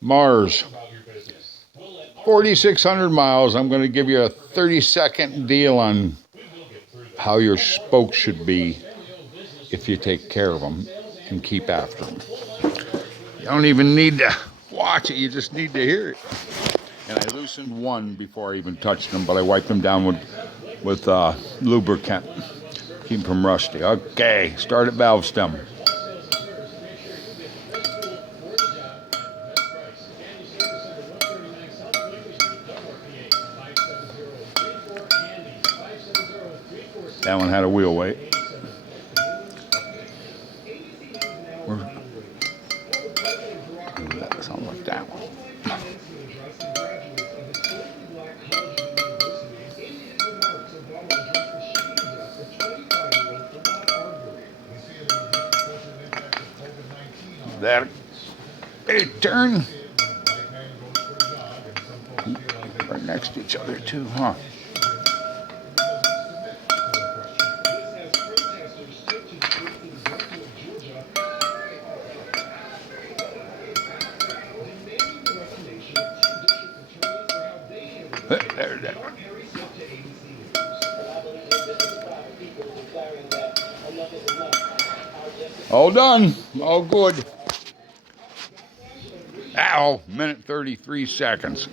Mars. 4,600 miles. I'm going to give you a 30-second deal on how your spokes should be if you take care of them and keep after them. You don't even need to watch it. You just need to hear it. And I loosened one before I even touched them, but I wiped them down with lubricant. Keep them from rusty. Okay, start at valve stem. That one had a wheel weight. That sounds like that one. That a turn. Right next to each other too, huh? There's that one. All done. All good. Ow, minute 33 seconds.